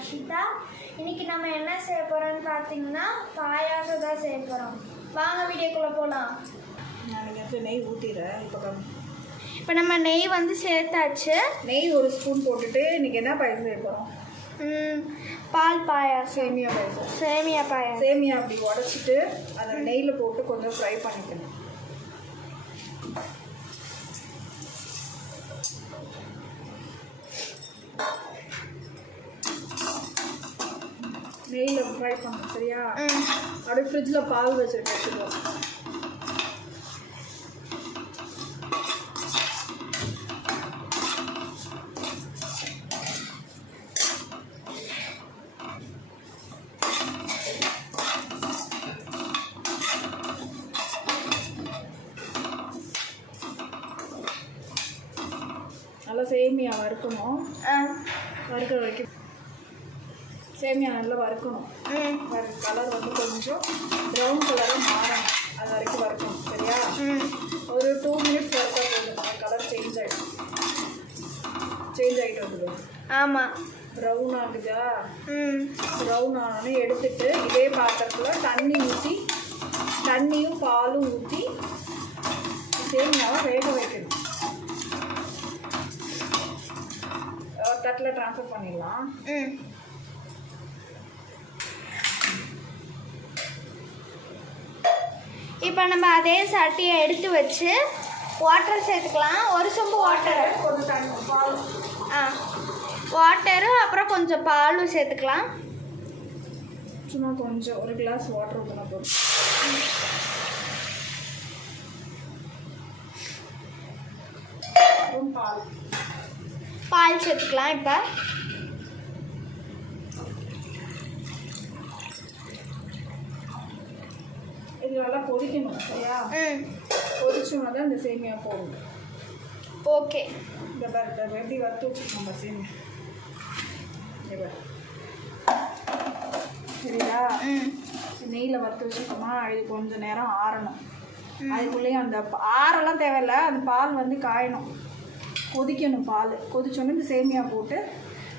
ரக்ஷிதா. இன்னைக்கு நம்ம என்ன செய்ய போறோம்னு பார்த்தீங்கன்னா பாயாசம் தான் செய்ய போறோம். வாங்க வீடியோக்குள்ள போகலாம். நான் நெய் ஊற்றிடுறேன். இப்போ நம்ம நெய் வந்து சேர்த்தாச்சு. நெய் ஒரு ஸ்பூன் போட்டுட்டு இன்னைக்கு என்ன பாயாசம் செய்ய போகிறோம்? பால் பாயாசம். சேமியா பாயாசம். சேமியா பாயாசம். சேமியா அப்படி உடச்சிட்டு அதை நெய்யில் போட்டு கொஞ்சம் ஃப்ரை பண்ணிக்கணும். நெய்யில் ஃப்ரை பண்ணணும் சரியா? அப்படியே ஃப்ரிட்ஜில் பால் வச்சுட்டு வச்சுக்கலாம். நல்லா சேமியா வறுக்கணும். வறுக்கிற வரைக்கும் சேமியா நல்லா வறுக்கணும். கலர் வந்து கொஞ்சம் ப்ரௌன் கலராக மாறணும். அது வரைக்கும் வறுக்கணும் சரியா? ஒரு 2 மினிட்ஸ் வறுத்தா போதும். கலர் சேஞ்ச் ஆகிட்டு வந்துடு. ஆமாம், ப்ரௌன் ஆகுதா? ப்ரௌன் ஆனோடனே எடுத்துட்டு இதே பாத்திரத்தில் தண்ணி ஊற்றி தண்ணியும் பாலும் ஊற்றி சேமியாவை வேக வைக்கணும். தட்டில் ட்ரான்ஸ்ஃபர் பண்ணிடலாம். இப்போ நம்ம அதே சட்டியை எடுத்து வச்சு வாட்டர் சேர்த்துக்கலாம். ஒரு சொம்பு வாட்டர், கொஞ்சம் தண்ணி பால், வாட்டரு அப்புறம் கொஞ்சம் பாலும் சேர்த்துக்கலாம். சும்மா கொஞ்சம் ஒரு கிளாஸ் வாட்டர் ஊற்றினா போதும். பால் சேர்த்துக்கலாம். இப்போ இது நல்லா கொதிக்கணும் சரியா? கொதிச்சோன்னா தான் இந்த சேமியா போடணும். ஓகே. இந்த பேர் எப்படி வறுத்து வச்சுக்கணும் நம்ம சேமியா சரியா? நெய்யில் வறுத்து வச்சுக்கோமா. இது கொஞ்சம் நேரம் ஆறணும். அதுக்குள்ளேயும் அந்த ஆறெல்லாம் தேவையில்லை. அந்த பால் வந்து காயணும், கொதிக்கணும். பால் கொதிச்சோன்னு இந்த சேமியா போட்டு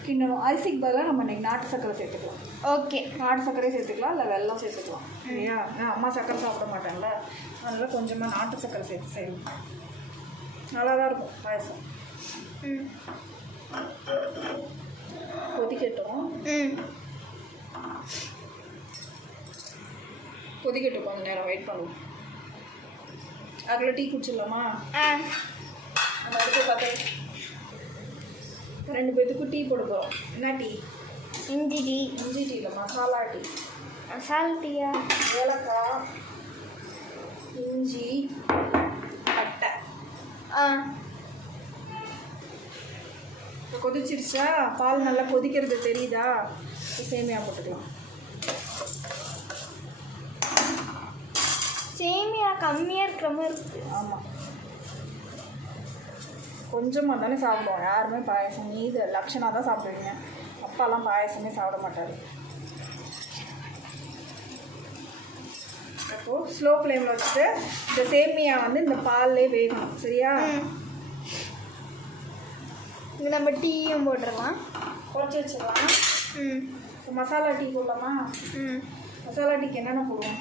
கிண்டணும். அரிசிக்கு பதிலாக நம்ம இன்றைக்கி நாட்டு சர்க்கரை சேர்த்துக்கலாம். ஓகே, நாட்டு சர்க்கரையும் சேர்த்துக்கலாம், இல்லை வெல்லம் சேர்த்துக்கலாம் சரியா? அம்மா சர்க்கரை சாப்பிட மாட்டாங்கல்ல, அதனால் கொஞ்சமாக நாட்டு சர்க்கரை சேர்த்து செய்யணும். நல்லா தான் இருக்கும் பாயசம். கொதிக்கட்டும். கொதிக்கட்டும், கொஞ்சம் நேரம் வெயிட் பண்ணுவோம். அதில் டீ குடிச்சிடலாமா? நம்ம அடுத்து பார்த்தா 2 பேத்துக்கும் டீ போட போகிறோம். என்ன டீ? இஞ்சி டீ. இஞ்சி டீ இல்லை, மசாலா டீ. மசாலா டீயா? ஏலக்காய், இஞ்சி, பட்டை. இப்போ கொதிச்சிருச்சா? பால் நல்லா கொதிக்கிறது தெரியுதா? சேமியா போட்டுக்கலாம். சேமியா கம்மியாக இருக்கிற மாதிரி இருக்குது. ஆமாம், கொஞ்சமாக தானே சாப்பிடுவோம் யாருமே பாயசம். இது லக்ஷனா தான் சாப்பிடுவீங்க. அப்பாலாம் பாயசமே சாப்பிட மாட்டார். அப்போது ஸ்லோ ஃப்ளேமில் வச்சுட்டு இந்த சேமியா வந்து இந்த பால்லே வேகணும் சரியா? இங்கே நம்ம டீயும் போட்டுடலாம். குறைச்சி வச்சிடலாம். இப்போ மசாலா டீ போடலாமா? மசாலா டீக்கு என்னென்ன போடுவோம்?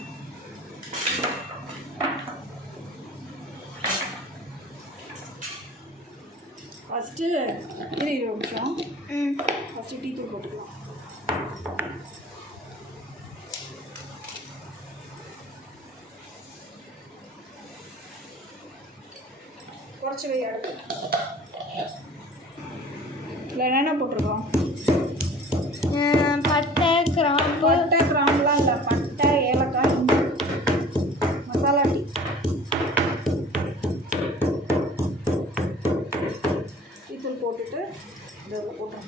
ஃபஸ்ட்டு 20 நிமிஷம். ஃபஸ்ட்டு டீ தூள் போட்டுக்கலாம். குறைச்சி வை அடுத்து. இல்லை என்னென்ன போட்டிருக்கோம்? பட்டை, கிராம்பு. பட்டை கிராம்புலாம் இல்லை, பட்டை, ஏலக்காய், இஞ்சி. மசாலா டீ. டீத்தூள் போட்டுட்டு இதில் போட்டோம்.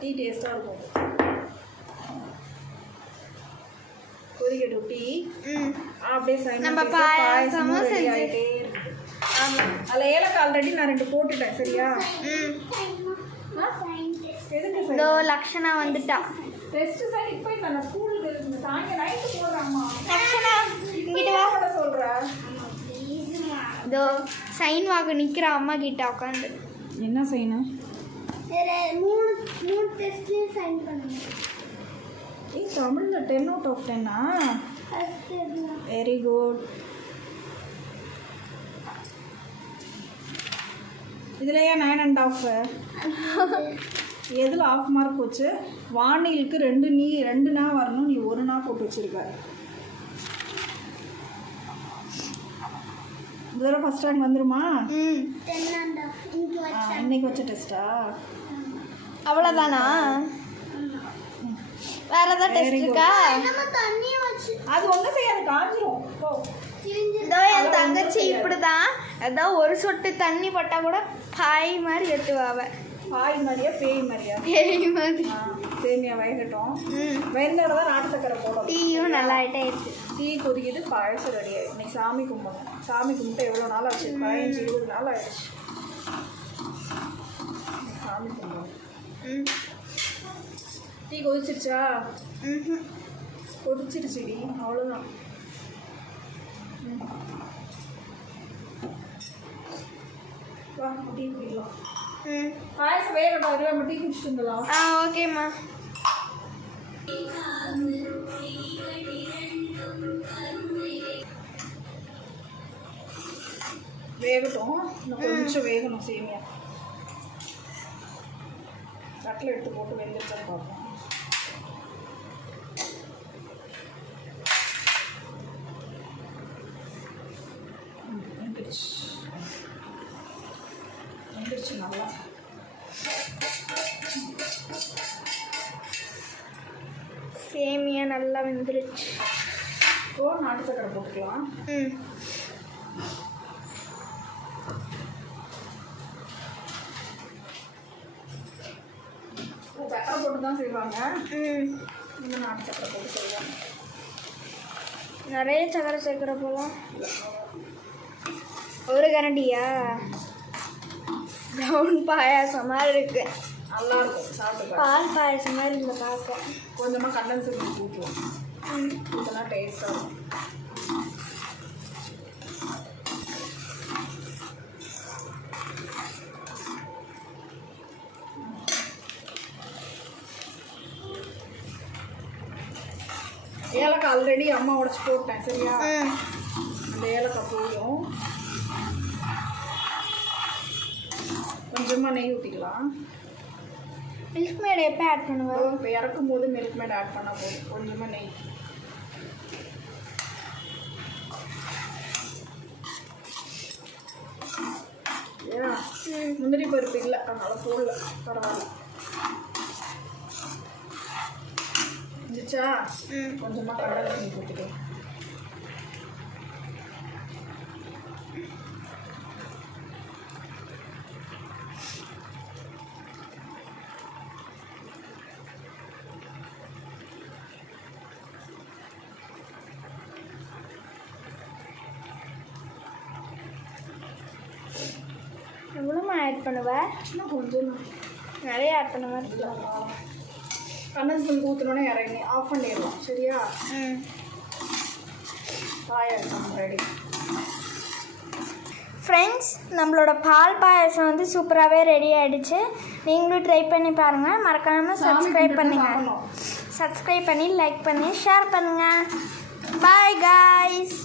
டீ டேஸ்ட்டாக இருக்கும். கொதிக்கட்டும் டீ. அப்படியே நம்ம பாயசமும் ரெடி ஆகிட்டே இருக்குது. ஆமாம், அதில் ஏலக்காய் ஆல்ரெடி நான் 2 போட்டுட்டேன் சரியா? எதுக்கு லக்ஷனா வந்துட்டா? டெஸ்ட் சைடு இப்போ நான் ஸ்கூலுக்கு இந்த சாயங்காலம் நைட்டு போடுறாம்மா. லக்ஷனா இங்கிட்ட வா. சொல்கிறேன் இதோ சைன் வாங்க நிற்கிற அம்மா கிட்ட உட்காந்து. என்ன செய்யணும்? மூணு டெஸ்ட்லேயும் சைன் பண்ணுங்க. தமிழில் 10 out of 10-ஆ? Very good. இதில் ஏன் 9.5? எதில் ஆஃப் மார்க் போச்சு? வானிலுக்கு 2 நா வரணும், நீ 1 நா போட்டு வச்சுருக்க. இந்த தடவை ஃபஸ்ட் ரேங்க் வந்துருமா? இன்னைக்கு வச்ச டெஸ்ட்டா? அவ்வளோதானா? வேற ஏதாவது டெஸ்ட் இருக்கா? அது ஒன்றும் செய்யாது, காஞ்சிரும். இதோ என் தங்கச்சி இப்படிதான், ஏதோ ஒரு சொட்டு தண்ணி பட்டா கூட பாய் மாதிரி எட்டுவாவ. பாய் மாதிரியா பேய் மாதிரியா? பேய் மாதிரி. சேமியா வேகட்டும். வெந்தோட தான் நாட்டு சக்கரை போடும். டீயும் நல்லா ஆகிட்டே இருக்கு. டீ கொதிக்கிட்டு பாயசம் ரெடி ஆகிடும். இன்னைக்கு சாமி கும்பிடணும். சாமி கும்பிட்டு எவ்வளோ நாள் ஆச்சு? 15-20 நாள் ஆயிடுச்சு. சாமி கும்பிடணும். டீ கொதிச்சிருச்சா? கொதிச்சிருச்சுடி, அவ்வளோதான். வா டீ குடிக்கலாம். பாயசம் வேகட்டும், அதில் நம்ம டீ குடிச்சிட்டு வந்துடலாம். ஓகேம்மா. வேகட்டும், இன்னும் கொஞ்சம் வேகணும் சேமியா. தட்டில் எடுத்து போட்டு வெந்துருச்சான்னு பார்ப்போம். வெந்துருச்சு நல்லா. சேமியா நல்லா வெந்துருச்சு. இப்போ நாட்டு சக்கரை போட்டுக்கலாம். சக்கரை போட்டு தான் செய்வாங்க. இன்னும் நாட்டு சக்கரை போட்டு செய்வாங்க. நிறைய சக்கரை சேர்க்குற போலாம். ஒரு கரண்டியா? ப்ரௌன் பாயாசம் மாதிரி இருக்கு. நல்லா இருக்கும் சாப்பிட்டு. பால் பாயாசம் மாதிரி இந்த பார்க்க. கொஞ்சமாக கண்டன்சர் மில்க் ஊற்றுவோம். இதெல்லாம் டேஸ்ட்டாக இருக்கும். ஏலக்காய் ஆல்ரெடி அம்மா உடச்சி போட்டேன், சரியா? அந்த ஏலக்காய் போதும். கொஞ்சமாக நெய் ஊற்றிக்கலாம். மில்க் மேட் எப்போ ஆட் பண்ணுவேன்? இப்போ இறக்கும் போது மில்க் மேட் ஆட் பண்ணால் போதும். கொஞ்சமாக நெய். ஏன் முந்திரி பருப்பு இல்லை, அதனால் போடல. பரவாயில்ல. இருந்துச்சா? கொஞ்சமாக கடலை தண்ணி ஊற்றிக்கலாம். எவ்வளோமா ஆட் பண்ணுவேன்? இன்னும் கொஞ்சம் நிறைய ஆட் பண்ண மாதிரி இல்லை. கண்டன்ஸ் மில்க் ஊற்றினோன்னே இறங்கி ஆஃப் பண்ணிடலாம், சரியா? பாயாசம் ரெடி. ஃப்ரெண்ட்ஸ், நம்மளோட பால் பாயாசம் வந்து சூப்பராகவே ரெடி ஆகிடுச்சு. நீங்களும் ட்ரை பண்ணி பாருங்கள். மறக்காமல் சப்ஸ்கிரைப் பண்ணுங்கள். சப்ஸ்கிரைப் பண்ணி லைக் பண்ணி ஷேர் பண்ணுங்கள். Bye guys.